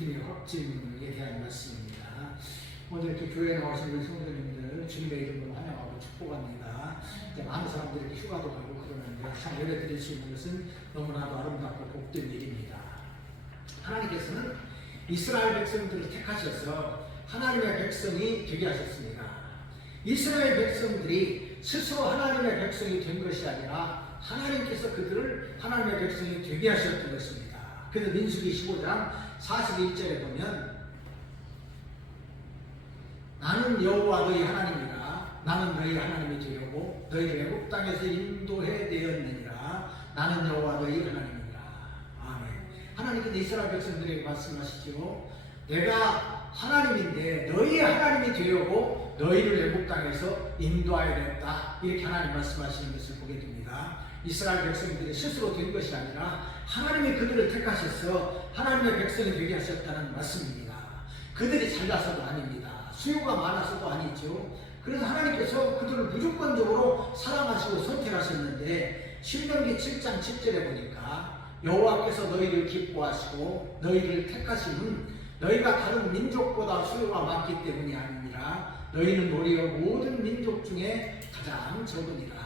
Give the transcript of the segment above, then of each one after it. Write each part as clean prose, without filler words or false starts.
믿음의 확증에 대한 말씀입니다. 오늘 이렇게 교회에 나오신 우리 성도님들 주님의 이름으로 환영하고 축복합니다. 이제 많은 사람들이 이렇게 휴가도 가고 그러는데 참 예배 드릴 수 있는 것은 너무나도 아름답고 복된 일입니다. 하나님께서는 이스라엘 백성들을 택하셔서 하나님의 백성이 되게 하셨습니다. 이스라엘 백성들이 스스로 하나님의 백성이 된 것이 아니라 하나님께서 그들을 하나님의 백성이 되게 하셨던 것입니다. 그래서 민수기 15장 41절에 보면 나는 여호와 너희 하나님이라 나는 너희 하나님이 되려고 너희를 애굽 땅에서 인도해 내었느니라 나는 여호와 너희 하나님이라. 아멘. 하나님께서 이스라엘 백성들에게 말씀하시죠. 내가 하나님인데 너희 하나님이 되려고 너희를 애굽 땅에서 인도하여 냈다. 이렇게 하나님 말씀하시는 것을 보게 됩니다. 이스라엘 백성들이 스스로 된 것이 아니라 하나님이 그들을 택하셔서 하나님의 백성이 되게 하셨다는 말씀입니다. 그들이 잘나서도 아닙니다. 수요가 많아서도 아니죠. 그래서 하나님께서 그들을 무조건적으로 사랑하시고 선택하셨는데 신명기 7장 7절에 보니까 여호와께서 너희를 기뻐하시고 너희를 택하심은 너희가 다른 민족보다 수요가 많기 때문이 아니라 너희는 도리어 모든 민족 중에 가장 적으니라.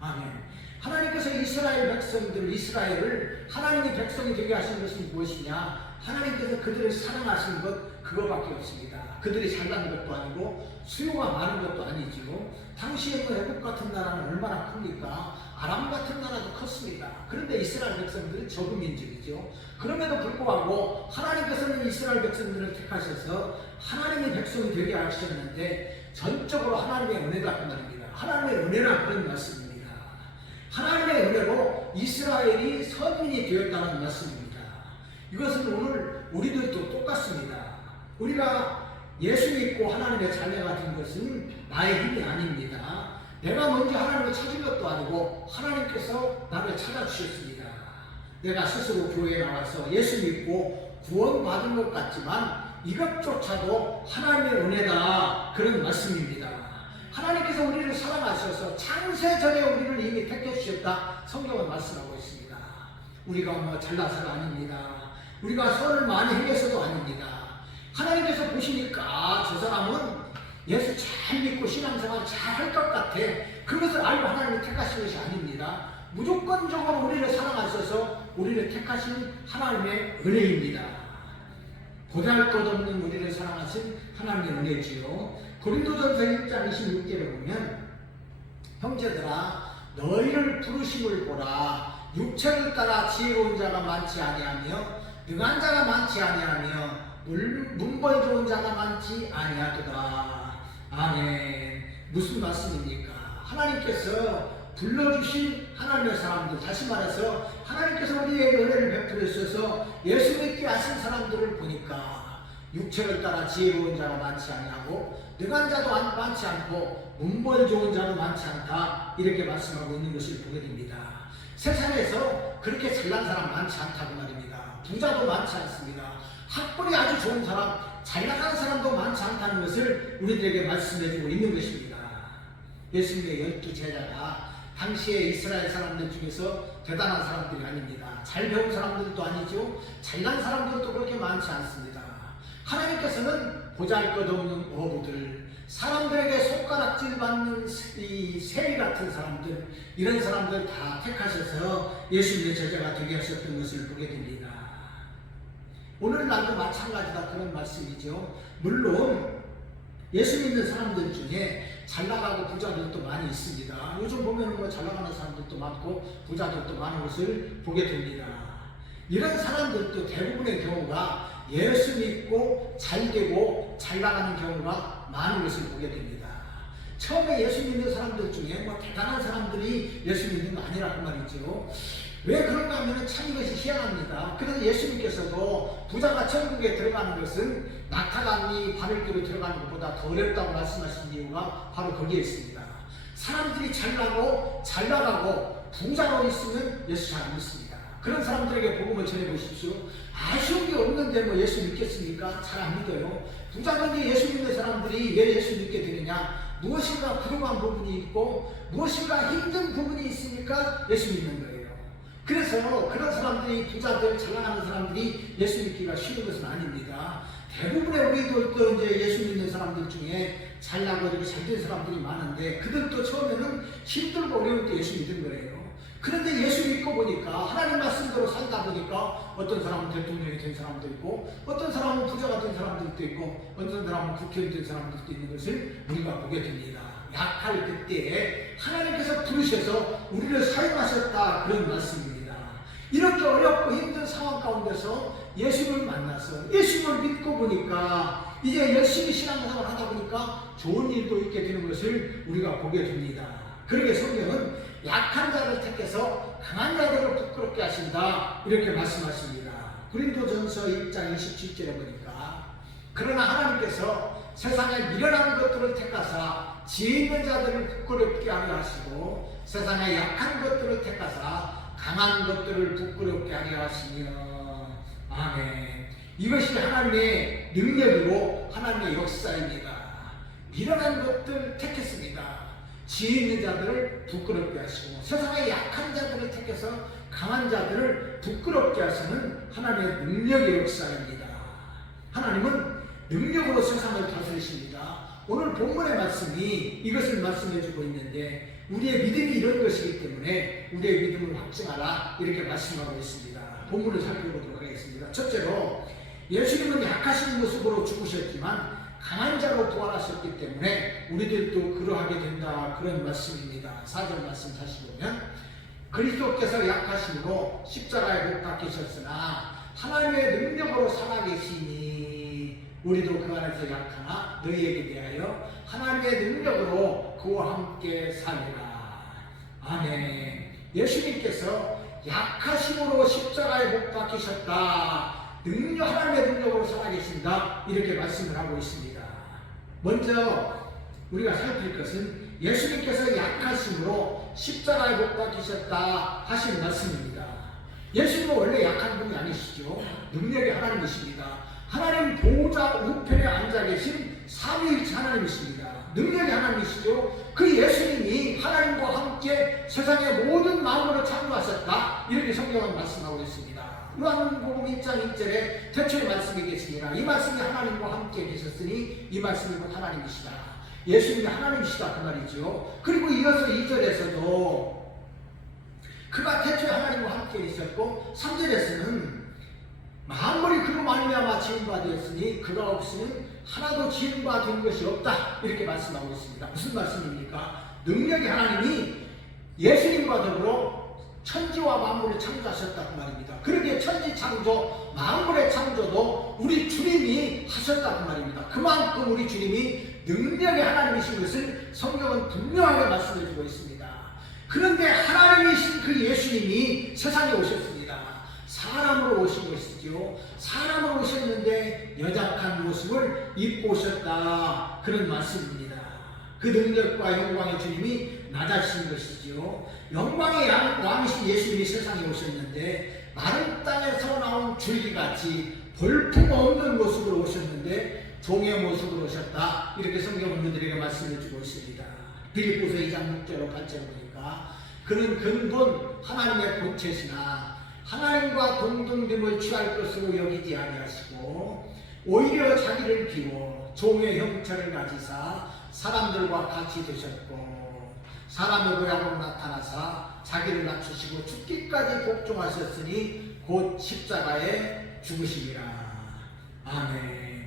아멘. 하나님께서 이스라엘 백성들, 이스라엘을 하나님의 백성이 되게 하신 것은 무엇이냐? 하나님께서 그들을 사랑하신 것 그거밖에 없습니다. 그들이 잘난 것도 아니고 수요가 많은 것도 아니죠. 당시에 애굽 같은 나라는 얼마나 큽니까? 아람 같은 나라도 컸습니다. 그런데 이스라엘 백성들은 적은 민족이죠. 그럼에도 불구하고 하나님께서는 이스라엘 백성들을 택하셔서 하나님의 백성이 되게 하셨는데 전적으로 하나님의 은혜다 그 말입니다. 하나님의 은혜라 그런 말씀입니다. 하나님의 은혜로 이스라엘이 선민이 되었다는 말씀입니다. 이것은 오늘 우리들도 똑같습니다. 우리가 예수 믿고 하나님의 자녀가 된 것은 나의 힘이 아닙니다. 내가 먼저 하나님을 찾은 것도 아니고 하나님께서 나를 찾아주셨습니다. 내가 스스로 교회에 나와서 예수 믿고 구원받은 것 같지만 이것조차도 하나님의 은혜다 그런 말씀입니다. 하나님께서 우리를 사랑하셔서 창세전에 우리를 이미 택해주셨다 성경은 말씀하고 있습니다. 우리가 뭐 잘나서가 아닙니다. 우리가 선을 많이 행해서도 아닙니다. 하나님께서 보시니까 저 사람은 예수 잘 믿고 신앙생활 잘 할 것 같아. 그것을 알고 하나님이 택하신 것이 아닙니다. 무조건적으로 우리를 사랑하셔서 우리를 택하신 하나님의 은혜입니다. 보잘것없는 우리를 사랑하신 하나님의 은혜지요. 고린도전서 1장 26절에 보면 형제들아 너희를 부르심을 보라. 육체를 따라 지혜로운 자가 많지 아니하며 능한 자가 많지 아니하며 문벌 좋은 자가 많지 아니하도다. 아멘. 무슨 말씀입니까? 하나님께서 불러주신 하나님의 사람들, 다시 말해서 하나님께서 우리에게 은혜를 베풀어 주셔서 예수 믿게 하신 사람들을 보니까 육체를 따라 지혜로운 자가 많지 아니하고 능한 자도 많지 않고 문벌 좋은 자도 많지 않다 이렇게 말씀하고 있는 것을 보게 됩니다. 세상에서 그렇게 잘난 사람 많지 않다고 말입니다. 부자도 많지 않습니다. 학벌이 아주 좋은 사람, 잘 나가는 사람도 많지 않다는 것을 우리들에게 말씀해주고 있는 것입니다. 예수님의 12 제자가 당시에 이스라엘 사람들 중에서 대단한 사람들이 아닙니다. 잘 배운 사람들도 아니죠. 잘난 사람들도 그렇게 많지 않습니다. 하나님께서는 보잘것없는 어부들, 사람들에게 손가락질 받는 이 세리 같은 사람들, 이런 사람들 다 택하셔서 예수님의 제자가 되게 하셨던 것을 보게 됩니다. 오늘날도 마찬가지다 그런 말씀이죠. 물론 예수 믿는 사람들 중에 잘 나가고 부자들도 많이 있습니다. 요즘 보면 뭐 잘 나가는 사람들도 많고 부자들도 많은 것을 보게 됩니다. 이런 사람들도 대부분의 경우가 예수 믿고 잘 되고 잘 나가는 경우가 많은 것을 보게 됩니다. 처음에 예수 믿는 사람들 중에 뭐 대단한 사람들이 예수 믿는 거 아니라고 말이죠. 왜 그런가 하면 참 이것이 희한합니다. 그래서 예수님께서도 부자가 천국에 들어가는 것은 낙타강이 바늘기로 들어가는 것보다 더 어렵다고 말씀하신 이유가 바로 거기에 있습니다. 사람들이 잘 나가고 부자로 있으면 예수 잘 안 믿습니다. 그런 사람들에게 복음을 전해보십시오. 아쉬운 게 없는데 뭐 예수 믿겠습니까? 잘 안 믿어요. 부자들이 예수 믿는 사람들이 왜 예수 믿게 되느냐? 무엇인가 부족한 부분이 있고 무엇인가 힘든 부분이 있으니까 예수 믿는 거예요. 그래서 그런 사람들이, 부자들, 잘 나가는 사람들이 예수 믿기가 쉬운 것은 아닙니다. 대부분의 우리들도 이제 예수 믿는 사람들 중에 잘 나가고 잘 된 사람들이 많은데, 그들도 처음에는 힘들고 어려울 때 예수 믿은 거예요. 그런데 예수 믿고 보니까, 하나님 말씀대로 살다 보니까 어떤 사람은 대통령이 된 사람도 있고, 어떤 사람은 부자가 된 사람들도 있고, 어떤 사람은 국회의원 된 사람들도 있는 것을 우리가 보게 됩니다. 약할 그때에 하나님께서 부르셔서 우리를 사용하셨다, 그런 말씀입니다. 이렇게 어렵고 힘든 상황 가운데서 예수를 만나서 예수를 믿고 보니까, 이제 열심히 신앙생활을 하다 보니까 좋은 일도 있게 되는 것을 우리가 보게 됩니다. 그러게 성경은 약한 자를 택해서 강한 자들을 부끄럽게 하신다, 이렇게 말씀하십니다. 고린도전서 1장 27절에 보니까, 그러나 하나님께서 세상에 미련한 것들을 택하사 지혜 있는 자들을 부끄럽게 하려 하시고, 세상에 약한 것들을 택하사 강한 것들을 부끄럽게 하려 하시며. 아멘. 이것이 하나님의 능력이고 하나님의 역사입니다. 미련한 것들 택했습니다. 지혜 있는 자들을 부끄럽게 하시고, 세상의 약한 자들을 택해서 강한 자들을 부끄럽게 하시는 하나님의 능력의 역사입니다. 하나님은 능력으로 세상을 다스리십니다. 오늘 본문의 말씀이 이것을 말씀해주고 있는데, 우리의 믿음이 이런 것이기 때문에 우리의 믿음을 확증하라, 이렇게 말씀하고 있습니다. 본문을 살펴보도록 하겠습니다. 첫째로, 예수님은 약하신 모습으로 죽으셨지만 강한 자로 부활하셨기 때문에 우리들도 그러하게 된다, 그런 말씀입니다. 4절 말씀 다시 보면, 그리스도께서 약하심으로 십자가에 못 박히셨으나 하나님의 능력으로 살아계시니 우리도 그 안에서 약하나 너희에게 대하여 하나님의 능력으로 그와 함께 살리라. 아멘. 예수님께서 약하심으로 십자가에 못 박히셨다, 하나님의 능력으로 살아계신다, 이렇게 말씀을 하고 있습니다. 먼저 우리가 살필 것은 예수님께서 약하심으로 십자가에 못 박히셨다 하신 말씀입니다. 예수님은 원래 약한 분이 아니시죠. 능력의 하나님이십니다. 하나님 보호자 우편에 앉아 계신 삼위일체 하나님이십니다. 능력의 하나님이시죠. 그 예수님이 하나님과 함께 세상의 모든 마음으로 창조하셨다, 이렇게 성경은 말씀하고 있습니다. 요한복음 1장 1절에 태초에 말씀이 계시니라. 이 말씀이 하나님과 함께 계셨으니 이 말씀이 곧 하나님이시다. 예수님이 하나님이시다, 그 말이죠. 그리고 이어서 2절에서도 그가 태초에 하나님과 함께 있었고, 3절에서는 만물이 그로 말미암아 지은 바 되었으니 그가 없으면 하나도 지은 바 된 것이 없다, 이렇게 말씀하고 있습니다. 무슨 말씀입니까? 능력의 하나님이 예수님과 더불어 천지와 만물을 창조하셨다, 그 말입니다. 그러기에 천지 창조, 만물의 창조도 우리 주님이 하셨다, 그 말입니다. 그만큼 우리 주님이 능력의 하나님이신 것을 성경은 분명하게 말씀해주고 있습니다. 그런데 하나님이신 그 예수님이 세상에 오셨습니다. 사람으로 오신 것이죠. 사람으로 오셨는데 연약한 모습을 입고 오셨다, 그런 말씀입니다. 그 능력과 영광의 주님이 낮아지신 것이죠. 영광의 왕이신 예수님이 세상에 오셨는데 마른 땅에서 나온 줄기같이 볼품없는 모습으로 오셨는데 종의 모습으로 오셨다, 이렇게 성경은 우리들에게 말씀해 주고 있습니다. 빌립보서 2장 6절로 8절을 보니까, 그는 근본 하나님의 본체시나 하나님과 동등됨을 취할 것으로 여기지 아니하시고 오히려 자기를 비워 종의 형체를 가지사 사람들과 같이 되셨고, 사람의 모양으로 나타나사 자기를 낮추시고 죽기까지 복종하셨으니 곧 십자가에 죽으심이라. 아멘.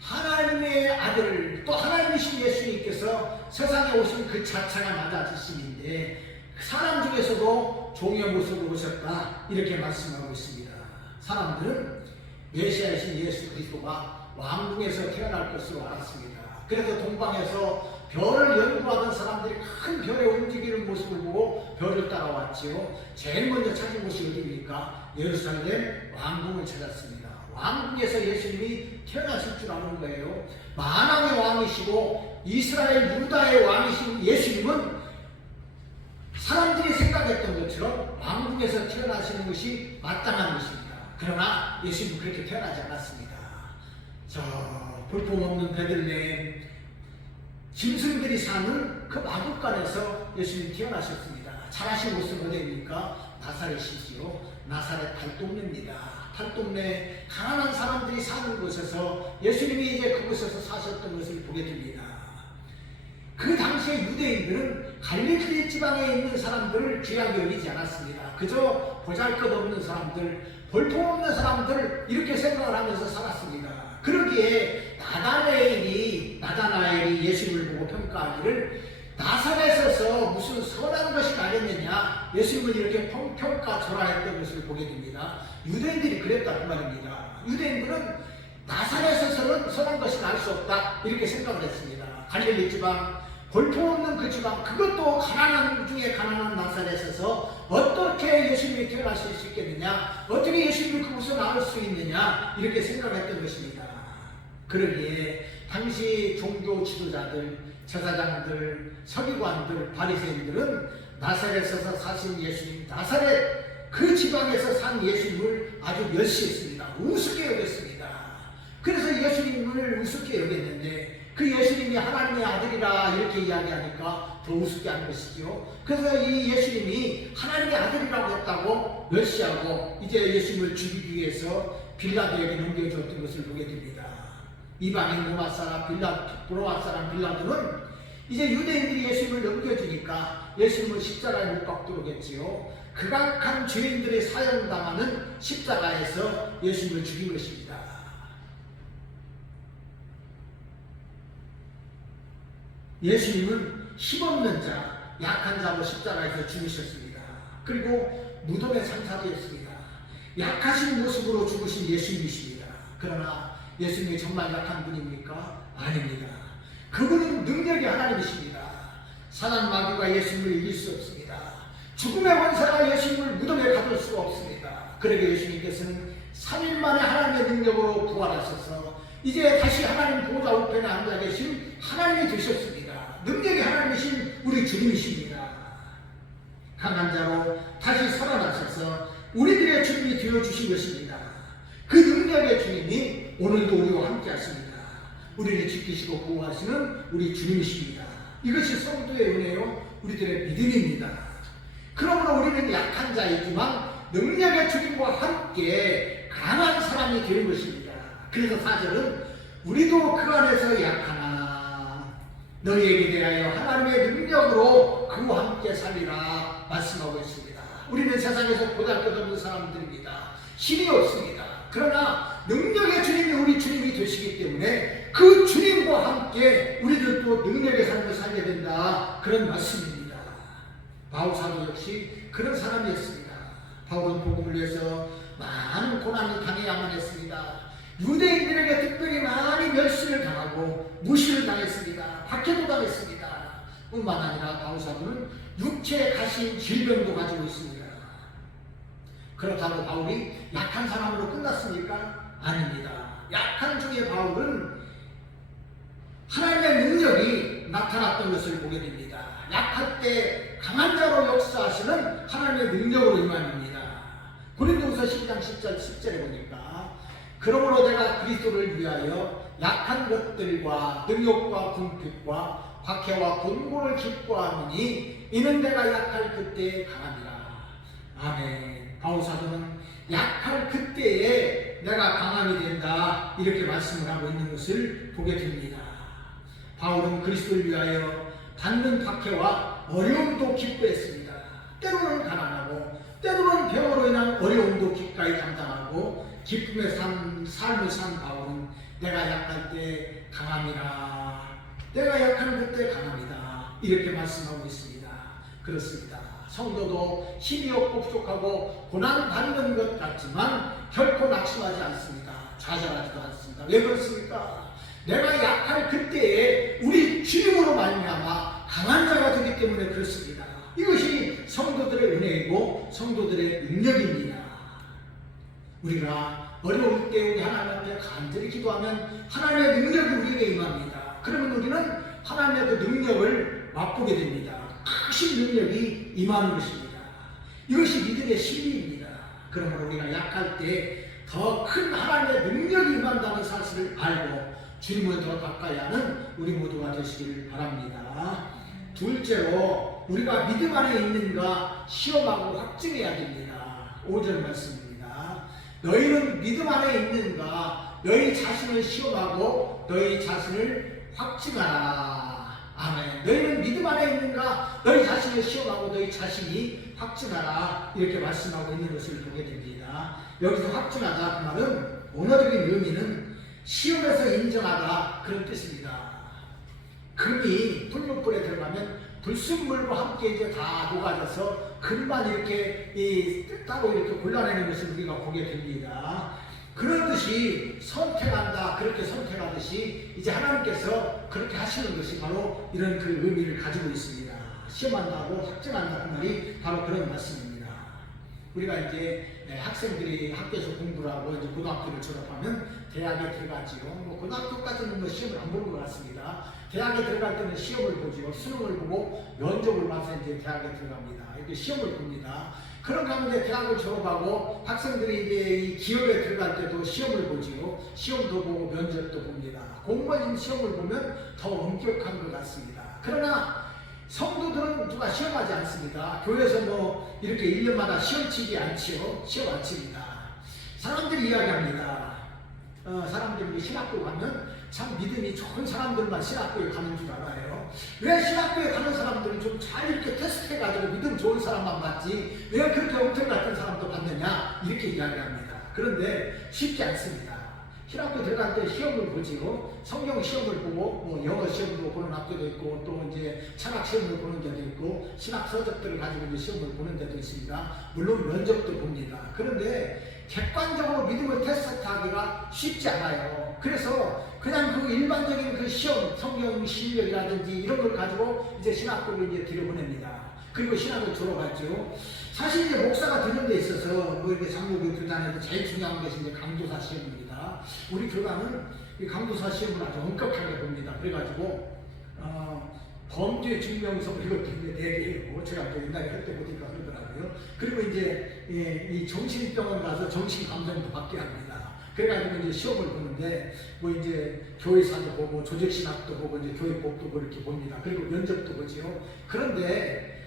하나님의 아들, 또 하나님이신 예수님께서 세상에 오신 그 자체가 낮아지심인데, 사람 중에서도 종의 모습으로 오셨다, 이렇게 말씀하고 있습니다. 사람들은 메시아이신 예수 그리스도가 왕궁에서 태어날 것으로 알았습니다. 그래서 동방에서 별을 연구하던 사람들이 큰 별의 움직이는 모습을 보고 별을 따라왔지요. 제일 먼저 찾은 곳이 어디입니까? 예루살렘 왕궁을 찾았습니다. 왕궁에서 예수님이 태어나실 줄 아는 거예요. 만왕의 왕이시고 이스라엘 유다의 왕이신 예수님은 사람들이 생각했던 것처럼 왕궁에서 태어나시는 것이 마땅한 것입니다. 그러나 예수님은 그렇게 태어나지 않았습니다. 저 볼품없는 베들레헴 짐승들이 사는 그 마구간에서 예수님이 태어나셨습니다. 잘하신 곳은 어디입니까? 나사렛이지요. 나사렛 달동네입니다. 달동네 가난한 사람들이 사는 곳에서 예수님이 이제 그곳에서 사셨던 것을 보게 됩니다. 그 당시에 유대인들은 갈릴리 지방에 있는 사람들을 귀하게 여기지 않았습니다. 그저 보잘것없는 사람들, 볼품없는 사람들 이렇게 생각을 하면서 살았습니다. 그러기에 나다나엘이 예수님을 보고 평가하기를 나사렛에서 무슨 선한 것이 나겠느냐, 예수님은 이렇게 평가절하했던 것을 보게 됩니다. 유대인들이 그랬다고 말입니다. 유대인들은 나사렛에서는 선한 것이 날 수 없다 이렇게 생각을 했습니다. 갈릴리 지방, 볼품없는 그 지방, 그것도 가난한 중에 가난한 나사렛에서 어떻게 예수님이 태어나실 수 있겠느냐, 어떻게 예수님이 그곳에 나올 수 있느냐 이렇게 생각했던 것입니다. 그러기에 당시 종교 지도자들, 제사장들, 서기관들, 바리새인들은 나사렛에서 사신 예수님, 나사렛 그 지방에서 산 예수님을 아주 멸시했습니다. 우습게 여겼습니다. 그래서 예수님을 우습게 여겼는데 그 예수님이 하나님의 아들이라 이렇게 이야기하니까 더 우습게 하는 것이죠. 그래서 이 예수님이 하나님의 아들이라고 했다고 멸시하고 이제 예수님을 죽이기 위해서 빌라도에게 넘겨줬던 것을 보게 됩니다. 이방인 로마 사람 빌라도는 이제 유대인들이 예수님을 넘겨주니까 예수님을 십자가에 못 박도록 했지요. 극악한 죄인들이 사형당하는 십자가에서 예수님을 죽인 것입니다. 예수님은 힘없는 자, 약한 자로 십자가에서 죽으셨습니다. 그리고 무덤에 장사되었습니다. 약하신 모습으로 죽으신 예수님이십니다. 그러나 예수님이 정말 약한 분입니까? 아닙니다. 그분은 능력이 하나님이십니다. 사단 마귀가 예수님을 이길 수 없습니다. 죽음의 원사가 예수님을 무덤에 가둘 수가 없습니다. 그러게 예수님께서는 3일 만에 하나님의 능력으로 부활하셔서 이제 다시 하나님 보호자 우편에 앉아 계신 하나님이 되셨습니다. 능력이 하나님이신 우리 주님이십니다. 강한 자로 다시 살아나셔서 우리들의 주님이 되어주신 것입니다. 그 능력의 주님이 오늘도 우리와 함께 하십니다. 우리를 지키시고 보호하시는 우리 주님이십니다. 이것이 성도의 은혜요, 우리들의 믿음입니다. 그러므로 우리는 약한 자이지만 능력의 주님과 함께 강한 사람이 되는 것입니다. 그래서 4절은 우리도 그 안에서 약하나 너희에게 대하여 하나님의 능력으로 그와 함께 살리라 말씀하고 있습니다. 우리는 세상에서 보잘것없는 사람들입니다. 힘이 없습니다. 그러나 능력의 주님이 우리 주님이 되시기 때문에 그 주님과 함께 우리들도 능력의 삶을 살게 된다, 그런 말씀입니다. 바울 사도 역시 그런 사람이었습니다. 바울은 복음을 위해서 많은 고난을 당해야만 했습니다. 유대인들에게 특별히 많이 멸시를 당하고 무시를 당했습니다. 박해도 당했습니다. 뿐만 아니라 바울 사도는 육체에 가신 질병도 가지고 있습니다. 그렇다고 바울이 약한 사람으로 끝났습니까? 아닙니다. 약한 중에 바울은 하나님의 능력이 나타났던 것을 보게 됩니다. 약할 때 강한 자로 역사하시는 하나님의 능력으로 임함입니다. 고린도후서 12장 10절에 보니까 그러므로 내가 그리스도를 위하여 약한 것들과 능욕과 궁핍과 박해와 곤고를 기뻐하노니 이는 내가 약할 그때에 강함이라. 아멘. 바울 사도는 약할 그때에 내가 강함이 된다, 이렇게 말씀을 하고 있는 것을 보게 됩니다. 바울은 그리스도를 위하여 받는 박해와 어려움도 기뻐했습니다. 때로는 가난하고 때로는 병으로 인한 어려움도 기꺼이 감당하고 기쁨의 삶을 산 바울은 내가 약할 때 강함이라, 내가 약한 그때 강함이다, 이렇게 말씀하고 있습니다. 그렇습니다. 성도도 힘이 없고 부족하고 고난받는 것 같지만 결코 낙심하지 않습니다. 좌절하지도 않습니다. 왜 그렇습니까? 내가 약할 그때에 우리 주님으로 말미암아 강한 자가 되기 때문에 그렇습니다. 이것이 성도들의 은혜이고 성도들의 능력입니다. 우리가 어려울 때 우리 하나님 앞에 간절히 기도하면 하나님의 능력이 우리에게 임합니다. 그러면 우리는 하나님의 그 능력을 맛보게 됩니다. 크신 능력이 임하는 것입니다. 이것이 믿음의 신비입니다. 그러므로 우리가 약할 때 더 큰 하나님의 능력이 임한다는 사실을 알고 주님을 더 가까이 하는 우리 모두가 되시길 바랍니다. 둘째로 우리가 믿음 안에 있는가 시험하고 확증해야 됩니다. 5절 말씀입니다. 너희는 믿음 안에 있는가 너희 자신을 시험하고 너희 자신을 확증하라. 아멘. 너희는 믿음 안에 있는가 너희 자신을 시험하고 너희 자신이 확증하라. 이렇게 말씀하고 있는 것을 보게 됩니다. 여기서 확증하다 그 말은 원어적인 의미는 시험에서 인정하다 그런 뜻입니다. 금이 불목불에 들어가면 불순물과 함께 이제 다 녹아져서 금만 이렇게 따로 이렇게 골라내는 것을 우리가 보게 됩니다. 그런 듯이 선택한다 그렇게 선택하듯이 이제 하나님께서 그렇게 하시는 것이 바로 이런 그 의미를 가지고 있습니다. 시험한다고 확증한다는 말이 바로 그런 말씀입니다. 우리가 이제 학생들이 학교에서 공부를 하고 이제 고등학교를 졸업하면 대학에 들어가지요. 뭐 고등학교까지는 뭐 시험을 안 보는 것 같습니다. 대학에 들어갈 때는 시험을 보지요. 수능을 보고 면접을 봐서 이제 대학에 들어갑니다. 이렇게 시험을 봅니다. 그런 가운데 대학을 졸업하고 학생들이 이제 이 기업에 들어갈 때도 시험을 보지요. 시험도 보고 면접도 봅니다. 공무원 시험을 보면 더 엄격한 것 같습니다. 그러나 성도들은 누가 시험하지 않습니다. 교회에서 뭐 이렇게 1년마다 시험 치지 않지요. 시험 안 칩니다. 사람들이 이야기합니다. 사람들이 신학교 가면 참 믿음이 좋은 사람들만 신학교에 가는 줄 알아요. 왜 신학교에 가는 사람들은 좀 잘 이렇게 테스트해가지고 믿음 좋은 사람만 받지 왜 그렇게 엉터리 같은 사람도 받느냐 이렇게 이야기합니다. 그런데 쉽지 않습니다. 신학교 들어갈 때 시험을 보지요. 성경 시험을 보고 뭐 영어 시험도 보는 학교도 있고 또 이제 철학 시험을 보는 데도 있고 신학 서적들을 가지고 이제 시험을 보는 데도 있습니다. 물론 면접도 봅니다. 그런데 객관적으로 믿음을 테스트하기가 쉽지 않아요. 그래서 그냥 그 일반적인 그 시험, 성경 실력이라든지 이런 걸 가지고 이제 신학교를 이제 들여보냅니다. 그리고 신학을 졸업하죠. 사실 이제 목사가 되는 데 있어서 뭐 이렇게 상무교 교단에서 제일 중요한 것이 이제 강도사 시험입니다. 우리 교단은 이 강도사 시험을 아주 엄격하게 봅니다. 그래가지고 범죄 증명서 이것도 이제 4개고 제가 또 옛날에 할 때 보니까 그러더라고요. 그리고 이제 이 정신병원 가서 정신감정도 받게 합니다. 그래가지고 이제 시험을 보는데 뭐 이제 교회사도 보고 조직신학도 보고 이제 교회법도 그렇게 봅니다. 그리고 면접도 보지요. 그런데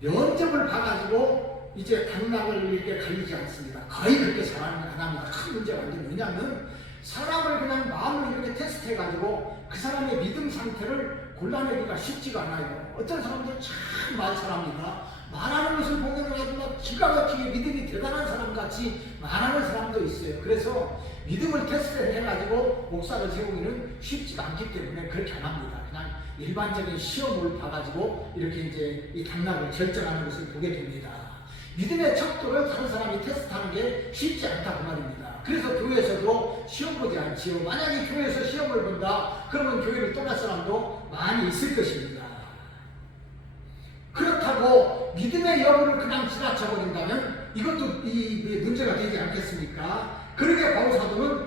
면접을 봐가지고 이제 당락을 이렇게 갈리지 않습니다. 거의 그렇게 잘 안 합니다. 큰 문제가 안 됩니다. 왜냐하면 사람을 그냥 마음을 이렇게 테스트해가지고 그 사람의 믿음 상태를 골라내기가 쉽지가 않아요. 어떤 사람들은 참 말 잘합니다. 말하는 것을 보면 막 기가 막히게 믿음이 대단한 사람 같이 말하는 사람도 있어요. 그래서 믿음을 테스트해가지고 목사를 세우기는 쉽지가 않기 때문에 그렇게 안 합니다. 그냥 일반적인 시험을 봐가지고 이렇게 이제 이 당락을 결정하는 것을 보게 됩니다. 믿음의 척도를 다른 사람이 테스트하는 게 쉽지 않다 그 말입니다. 그래서 교회에서도 시험 보지 않지요. 만약에 교회에서 시험을 본다 그러면 교회를 떠날 사람도 많이 있을 것입니다. 그렇다고 믿음의 여부를 그냥 지나쳐버린다면 이것도 이 문제가 되지 않겠습니까? 그러게 바울 사도는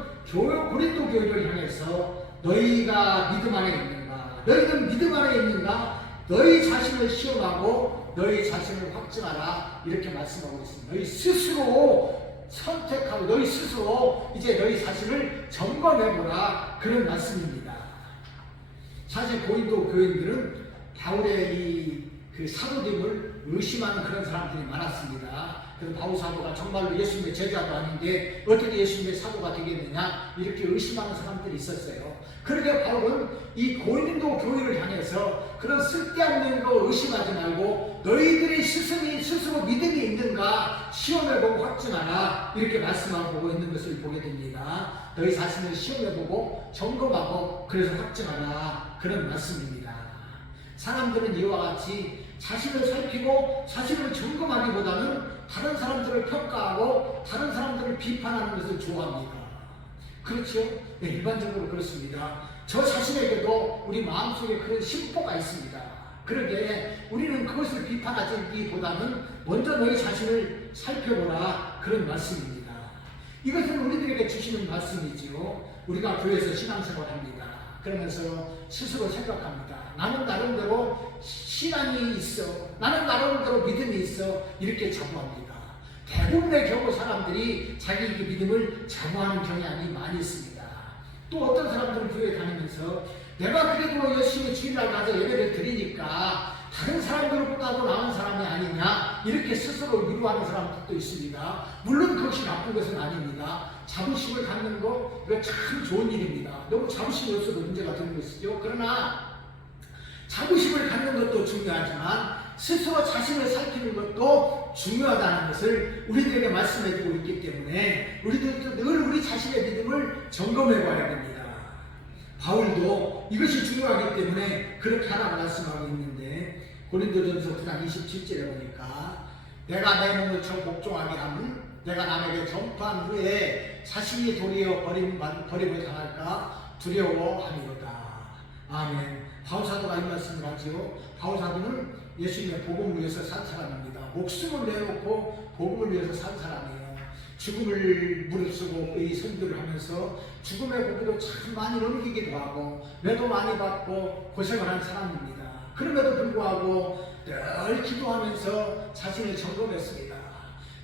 고린도 교회를 향해서 너희가 믿음 안에 있는가? 너희는 믿음 안에 있는가? 너희 자신을 시험하고 너희 자신을 확증하라 이렇게 말씀하고 있습니다. 너희 스스로 선택하고 너희 스스로 이제 너희 자신을 점검해보라 그런 말씀입니다. 사실 고린도 교인들은 바울의 그 사도됨을 의심하는 그런 사람들이 많았습니다. 그래서 바울 사도가 정말로 예수님의 제자도 아닌데 어떻게 예수님의 사도가 되겠느냐 이렇게 의심하는 사람들이 있었어요. 그러게 바울은 이 고린도 교회를 향해서 그런 쓸데없는 거 의심하지 말고 너희들이 스스로 믿음이 있는가 시험해보고 확증하라 이렇게 말씀하고 있는 것을 보게 됩니다. 너희 자신을 시험해보고 점검하고 그래서 확증하라 그런 말씀입니다. 사람들은 이와 같이 자신을 살피고 자신을 점검하기보다는 다른 사람들을 평가하고 다른 사람들을 비판하는 것을 좋아합니다. 그렇죠? 네, 일반적으로 그렇습니다. 저 자신에게도 우리 마음속에 그런 심보가 있습니다. 그런데 우리는 그것을 비판하기보다는 먼저 너희 자신을 살펴보라 그런 말씀입니다. 이것은 우리들에게 주시는 말씀이지요. 우리가 교회에서 신앙생활합니다. 그러면서 스스로 생각합니다. 나는 나름대로 신앙이 있어. 나는 나름대로 믿음이 있어. 이렇게 자부합니다. 대부분의 경우 사람들이 자기 믿음을 자부하는 경향이 많이 있습니다. 또 어떤 사람들은 교회 다니면서 내가 그래도 열심히 주일날 가서 예배를 드리니까 다른 사람들보다도 나은 사람이 아니냐 이렇게 스스로 위로하는 사람들도 있습니다. 물론 그것이 나쁜 것은 아닙니다. 자부심을 갖는 거 이거 참 좋은 일입니다. 너무 자부심이 없어도 문제가 되는 것이죠. 그러나 자부심을 갖는 것도 중요하지만 스스로 자신을 살피는 것도 중요하다는 것을 우리들에게 말씀해주고 있기 때문에 우리들도 늘 우리 자신의 믿음을 점검해 봐야 됩니다. 바울도 이것이 중요하기 때문에 그렇게 하라고 말씀하고 있는데 고린도전서 9장 27절에 보니까 내가 내 몸을 쳐 복종하게 하면 내가 남에게 전파한 후에 자신이 도리어 버림을 당할까 두려워함이로다. 아멘. 바울사도가 이 말씀을 하지요. 바울사도는 예수님의 복음을 위해서 산 사람입니다. 목숨을 내놓고 복음을 위해서 산 사람이에요. 죽음을 무릅쓰고 이 선교를 하면서 죽음의 고비도 참 많이 넘기기도 하고 매도 많이 받고 고생을 한 사람입니다. 그럼에도 불구하고 늘 기도하면서 자신을 점검했습니다.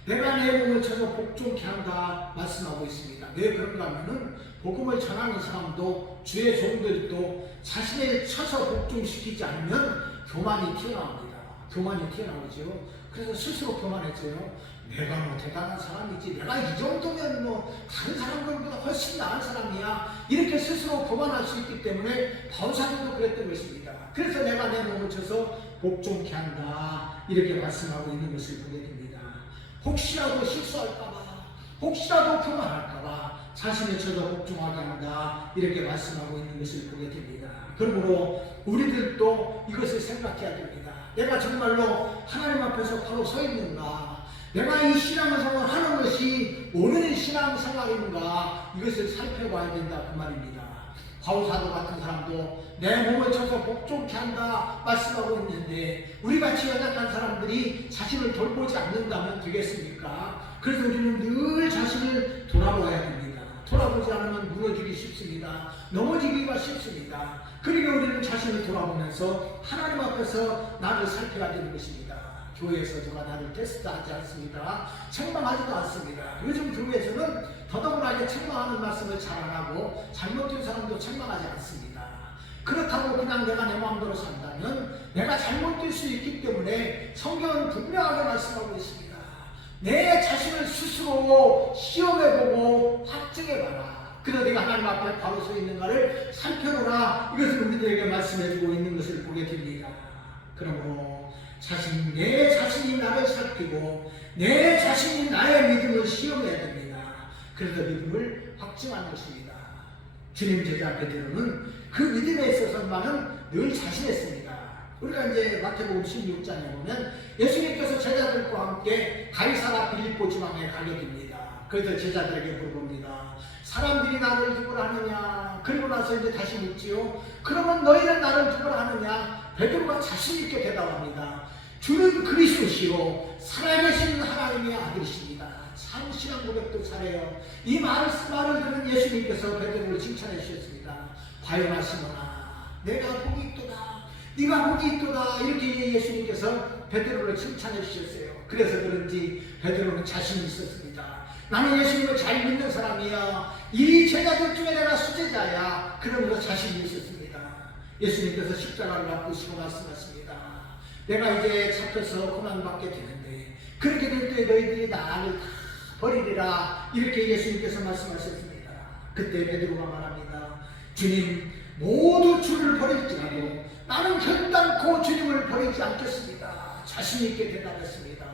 내가 내 몸을 쳐서 복종케 한다 말씀하고 있습니다. 왜 그런가 하면은 복음을 전하는 사람도 주의 종들도 자신을 쳐서 복종시키지 않으면 교만이 튀어나옵니다. 교만이 튀어나오죠. 그래서 스스로 교만했어요. 내가 뭐 대단한 사람이지, 내가 이 정도면 뭐 다른 사람들보다 훨씬 나은 사람이야, 이렇게 스스로 교만할 수 있기 때문에 바울사도도 그랬던 것입니다. 그래서 내가 내 몸을 쳐서 복종케 한다 이렇게 말씀하고 있는 것을 보게 됩니다. 혹시라도 실수할까봐, 혹시라도 교만할까봐 자신을 쳐서 복종하게 한다 이렇게 말씀하고 있는 것을 보게 됩니다. 그러므로 우리들도 이것을 생각해야 됩니다. 내가 정말로 하나님 앞에서 바로 서 있는가, 내가 이 신앙생활을 하는 것이 옳은 신앙생활인가, 이것을 살펴봐야 된다 그 말입니다. 바울사도 같은 사람도 내 몸을 쳐서 복종케 한다 말씀하고 있는데 우리같이 연약한 사람들이 자신을 돌보지 않는다면 되겠습니까? 그래서 우리는 늘 자신을 돌아봐야 됩니다. 돌아보지 않으면 무너지기 쉽습니다. 넘어지기가 쉽습니다. 그러니까 우리는 자신을 돌아보면서 하나님 앞에서 나를 살펴야 되는 것입니다. 교회에서 누가 나를 테스트하지 않습니다. 책망하지도 않습니다. 요즘 교회에서는 더더군다나 책망하는 말씀을 잘 안 하고 잘못된 사람도 책망하지 않습니다. 그렇다고 그냥 내가 내 마음대로 산다면 내가 잘못될 수 있기 때문에 성경은 분명하게 말씀하고 있습니다. 내 자신을 스스로 시험해보고 확증해봐라. 그래서 내가 하나님 앞에 바로 서 있는가를 살펴보라. 이것을 우리들에게 말씀해주고 있는 것을 보게 됩니다. 그러므로 내 자신이 나를 살피고 내 자신이 나의 믿음을 시험해야 됩니다. 그래서 믿음을 확증하는 것입니다. 주님 제자 베드로는 그 믿음에 있어서만은 늘 자신했습니다. 우리가 이제 마태복음 16장에 보면 예수님께서 제자들과 함께 가이사라 빌립보 지방에 가게 됩니다. 그래서 제자들에게 물어봅니다. 사람들이 나를 누구라 하느냐? 그리고 나서 이제 다시 묻지요. 그러면 너희는 나를 누구라 하느냐? 베드로가 자신 있게 대답합니다. 주는 그리스도시요 살아계신 하나님의 아들이십니다. 참 신앙 고백도 잘해요. 이 말을 들은 예수님께서 베드로를 칭찬해 주셨습니다. 과연하 시몬아, 내가 복이 있도다, 네가 복이 있도다, 이렇게 예수님께서 베드로를 칭찬해 주셨어요. 그래서 그런지 베드로는 자신이 있었습니다. 나는 예수님을 잘 믿는 사람이야, 이 제자들 중에 내가 수제자야, 그러면서 자신이 있었습니다. 예수님께서 십자가를 앞두시고 말씀하십니다. 내가 이제 잡혀서 고난받게 되는데 그렇게 될 때 너희들이 나를 다 버리리라, 이렇게 예수님께서 말씀하셨습니다. 그때 베드로가 말합니다. 주님, 모두 주를 버릴지라도 나는 결단코 주님을 버리지 않겠습니다. 자신 있게 대답했습니다.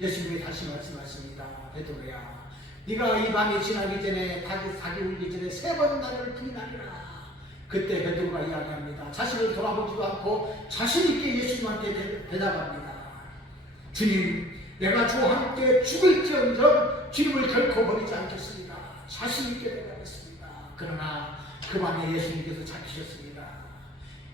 예수님이 다시 말씀하십니다. 베드로야, 네가 이 밤이 지나기 전에 닭이 울기 전에 3번 나를 부인하리라. 그때 베드로가 이야기합니다. 자신을 돌아보지도 않고 자신 있게 예수님한테 대답합니다. 주님, 내가 주와 함께 죽을지언정 주님을 결코 버리지 않겠습니다. 자신 있게 대답했습니다. 그러나 그 밤에 예수님께서 잡히셨습니다.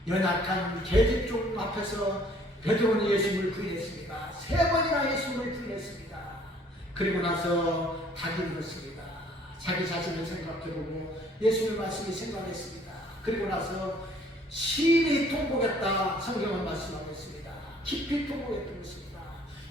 연약한 계집종 앞에서 베드로는 예수님을 부인했습니다. 3번이나 예수님을 부인했습니다. 그리고 나서 닭이 울었습니다. 자기 자신을 생각해보고 예수님의 말씀이 생각했습니다. 그리고 나서 심히 통곡했다 성경은 말씀하고 있습니다. 깊이 통곡했던 것입니다.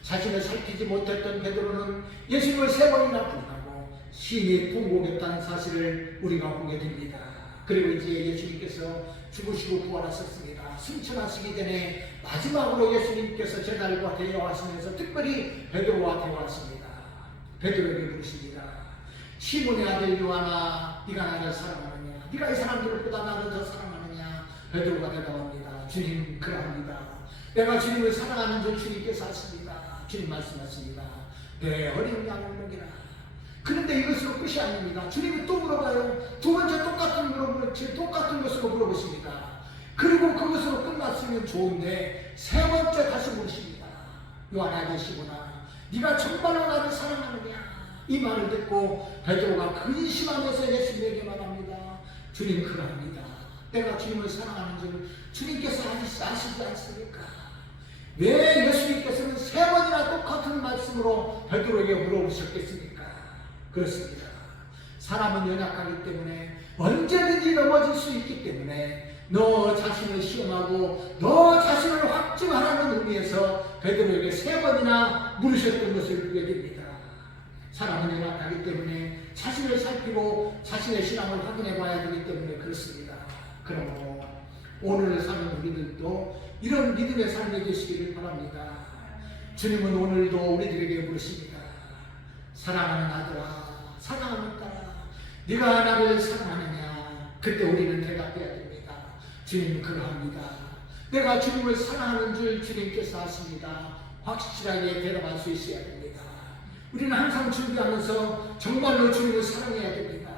자신을 살피지 못했던 베드로는 예수님을 3번이나 부인하고 심히 통곡했다는 사실을 우리가 보게 됩니다. 그리고 이제 예수님께서 죽으시고 부활하셨습니다. 승천하시기 전에 마지막으로 예수님께서 제자들과 대화하시면서 특별히 베드로와 대화하십니다. 베드로에게 물으십니다. 시몬의 아들 요한아, 네가 나를 사랑하느냐? 네가 이 사람들을 보다 나를 더 사랑하느냐? 베드로가 대답합니다. 주님, 그러합니다. 내가 주님을 사랑하는 줄 주님께서 아십니다. 주님 말씀하십니다. 내 어린 양을 먹이라. 그런데 이것으로 끝이 아닙니다. 주님이 또 물어봐요. 두 번째 똑같은 것으로 물어보십니다. 그리고 그것으로 끝났으면 좋은데 세 번째 다시 물으십니다. 요한 아저씨구나, 네가 정말로 나를 사랑하느냐? 이 말을 듣고 베드로가 근심하면서 예수님에게 말합니다. 주님, 그러합니다. 내가 주님을 사랑하는 줄 주님께서 아시지 않습니까? 왜 예수님께서는 세 번이나 똑같은 말씀으로 베드로에게 물어보셨겠습니까? 그렇습니다. 사람은 연약하기 때문에 언제든지 넘어질 수 있기 때문에 너 자신을 시험하고 너 자신을 확증하라는 의미에서 베드로에게 세 번이나 물으셨던 것을 보게 됩니다. 사람은 연약하기 때문에 자신을 살피고 자신의 신앙을 확인해 봐야 되기 때문에 그렇습니다. 그러므로 오늘 사는 우리들도 이런 믿음의 삶이 되시기를 바랍니다. 주님은 오늘도 우리들에게 물으십니다. 사랑하는 아들아, 사랑하는 딸아, 네가 나를 사랑하느냐? 그때 우리는 대답해야 됩니다. 주님, 그러합니다. 내가 주님을 사랑하는 줄 주님께서 아십니다. 확실하게 대답할 수 있어야 됩니다. 우리는 항상 준비하면서 정말로 주님을 사랑해야 됩니다.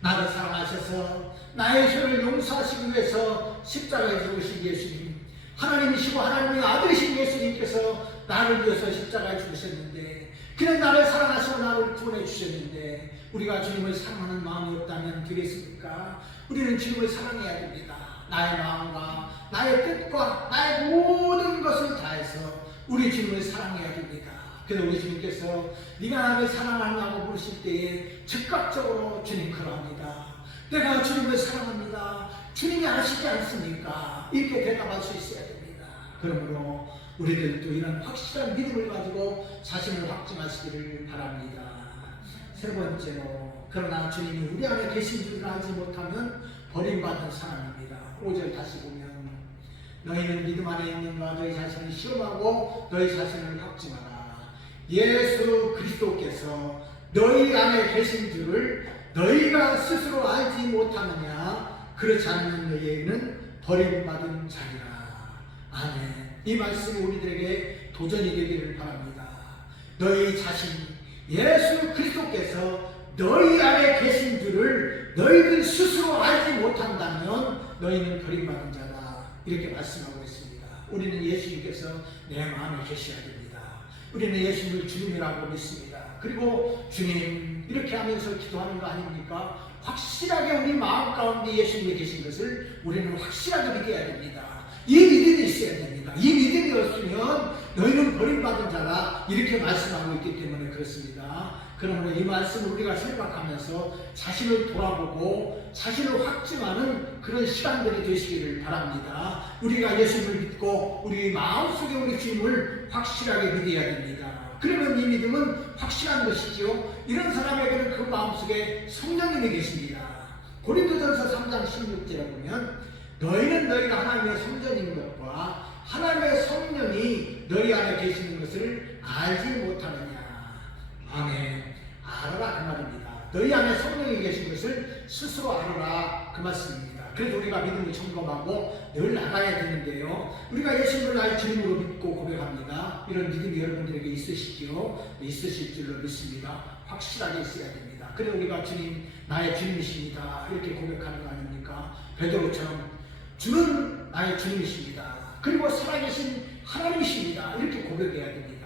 나를 사랑하셔서 나의 죄를 용서하시기 위해서 십자가에 죽으신 예수님, 하나님이시고 하나님의 아들이신 예수님께서 나를 위해서 십자가에 죽으셨는데, 그는 나를 사랑하시고 나를 구원해 주셨는데 우리가 주님을 사랑하는 마음이 없다면 되겠습니까? 우리는 주님을 사랑해야 됩니다. 나의 마음과 나의 뜻과 나의 모든 것을 다해서 우리 주님을 사랑해야 됩니다. 그래서 우리 주님께서 네가 나를 사랑하냐고 물으실 때에 즉각적으로 주님, 그러합니다. 내가 주님을 사랑합니다. 주님이 아시지 않습니까? 이렇게 대답할 수 있어야 됩니다. 그러므로 우리들도 이런 확실한 믿음을 가지고 자신을 확증하시기를 바랍니다. 세 번째로, 그러나 주님이 우리 안에 계신 줄을 알지 못하면 버림받은 사람입니다. 5절 다시 보면, 너희는 믿음 안에 있는가? 너희 자신을 시험하고 너희 자신을 확증하라. 예수 그리스도께서 너희 안에 계신 줄을 너희가 스스로 알지 못하느냐? 그렇지 않는 너희에게는 버림받은 자리라. 아멘. 이 말씀이 우리들에게 도전이 되기를 바랍니다. 너희 자신, 예수 그리스도께서 너희 안에 계신 줄을 너희들 스스로 알지 못한다면 너희는 버림받은 자다. 이렇게 말씀하고 있습니다. 우리는 예수님께서 내 마음에 계셔야 됩니다. 우리는 예수님을 주님이라고 믿습니다. 그리고 주님 이렇게 하면서 기도하는 거 아닙니까? 확실하게 우리 마음 가운데 예수님이 계신 것을 우리는 확실하게 믿어야 됩니다. 이 믿음이 있어야 됩니다. 이 믿음이 없으면 너희는 버림받은 자라, 이렇게 말씀하고 있기 때문에 그렇습니다. 그러므로 이 말씀을 우리가 생각하면서 자신을 돌아보고 자신을 확증하는 그런 시간들이 되시기를 바랍니다. 우리가 예수님을 믿고 우리 마음속에 우리 주님을 확실하게 믿어야 됩니다. 그러면 이 믿음은 확실한 것이지요. 이런 사람에게는 그 마음속에 성령님이 계십니다. 고린도전서 3장 16절에 보면, 너희는 너희가 하나님의 성전인 것과 하나님의 성령이 너희 안에 계시는 것을 알지 못하느냐. 아멘. 알아라 그 말입니다. 너희 안에 성령이 계신 것을 스스로 알아라 그 말씀입니다. 그래서 우리가 믿음을 점검하고 늘 알아야 되는데요. 우리가 예수님을 나의 주님으로 믿고 고백합니다. 이런 믿음이 여러분들에게 있으시지요? 있으실 줄로 믿습니다. 확실하게 있어야 됩니다. 그래 우리가 주님, 나의 주님이십니다. 이렇게 고백하는 거 아닙니까? 베드로처럼 주는 나의 주님이십니다. 그리고 살아계신 하나님이십니다. 이렇게 고백해야 됩니다.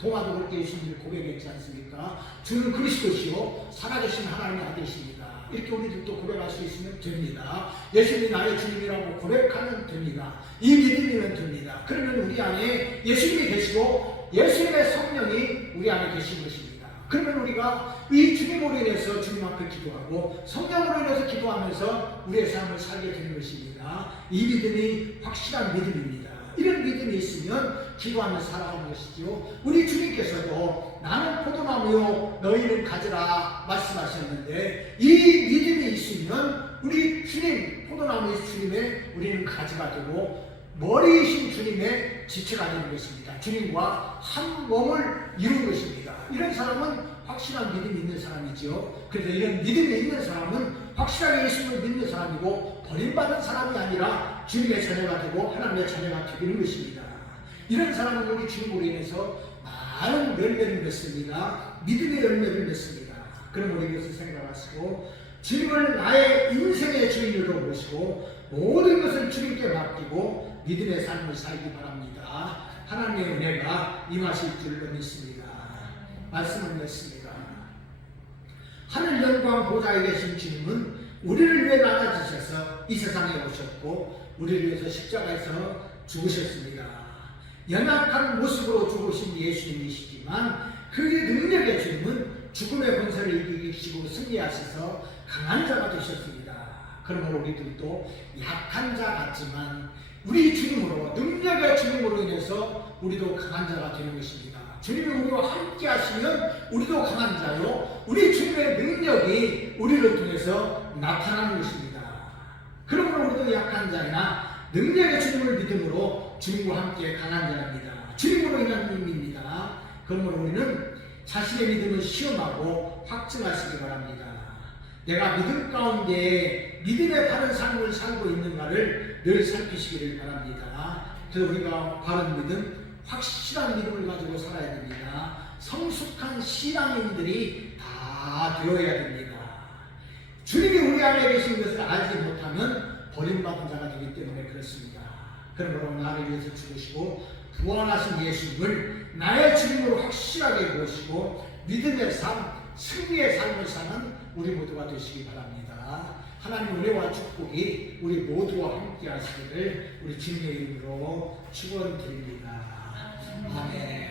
도마도 그렇게 예수님을 고백했지 않습니까? 주는 그리스도시요 살아계신 하나님의 아들이십니다. 이렇게 우리들도 고백할 수 있으면 됩니다. 예수님이 나의 주님이라고 고백하면 됩니다. 이 믿음이면 됩니다. 그러면 우리 안에 예수님이 계시고 예수님의 성령이 우리 안에 계신 것입니다. 그러면 우리가 이 주님으로 인해서 주님 앞에 기도하고 성령으로 인해서 기도하면서 우리의 삶을 살게 되는 것입니다. 이 믿음이 확실한 믿음입니다. 이런 믿음이 있으면 기도하며 살아가는 것이죠. 우리 주님께서도 나는 포도나무요 너희는 가지라 말씀하셨는데, 이 믿음이 있으면 우리 주님, 포도나무 주님의 우리는 가지가 되고 머리이신 주님의 지체가 되는 것입니다. 주님과 한 몸을 이룬 것입니다. 이런 사람은 확실한 믿음이 있는 사람이죠. 그래서 이런 믿음이 있는 사람은 확실하게 예수님을 믿는 사람이고 버림받은 사람이 아니라 주님의 자녀가 되고 하나님의 자녀가 되는 것입니다. 이런 사람은 우리 주님으로 인해서 많은 열매를 맺습니다. 믿음의 열매를 맺습니다. 그럼 우리 이것을 생각하시고 주님을 나의 인생의 주인으로 모시고 모든 것을 주님께 맡기고 믿음의 삶을 살기 바랍니다. 하나님의 은혜가 임하실 줄로 믿습니다. 말씀을 맺습니다. 하늘 영광 보좌에 계신 주님은 우리를 위해 나가주셔서 이 세상에 오셨고 우리를 위해서 십자가에서 죽으셨습니다. 연약한 모습으로 죽으신 예수님이시지만 그의 능력의 주님은 죽음의 권세를 이기시고 승리하셔서 강한 자가 되셨습니다. 그러므로 우리들도 약한 자 같지만 우리 주님으로 능력의 주님으로 인해서 우리도 강한 자가 되는 것입니다. 주님이 우리와 함께 하시면 우리도 강한 자요 우리 주님의 능력이 우리를 통해서 나타나는 것입니다. 그러므로 우리도 약한 자이나 능력의 주님을 믿음으로 주님과 함께 강한 자입니다. 주님으로 인한 힘입니다. 그러므로 우리는 자신의 믿음을 시험하고 확증하시기 바랍니다. 내가 믿음 가운데 믿음의 바른 삶을 살고 있는가를 늘 살피시기를 바랍니다. 그래서 우리가 바른 믿음, 확실한 믿음을 가지고 살아야 됩니다. 성숙한 신앙인들이 다 되어야 됩니다. 주님이 우리 안에 계신 것을 알지 못하면 버림받은 자가 되기 때문에 그렇습니다. 그러므로 나를 위해서 죽으시고 부활하신 예수님을 나의 주님으로 확실하게 모시고 믿음의 삶, 승리의 삶을 사는 우리 모두가 되시기 바랍니다. 하나님 은혜와 축복이 우리 모두와 함께 하시기를 우리 주님의 이름으로 축원드립니다. 아멘.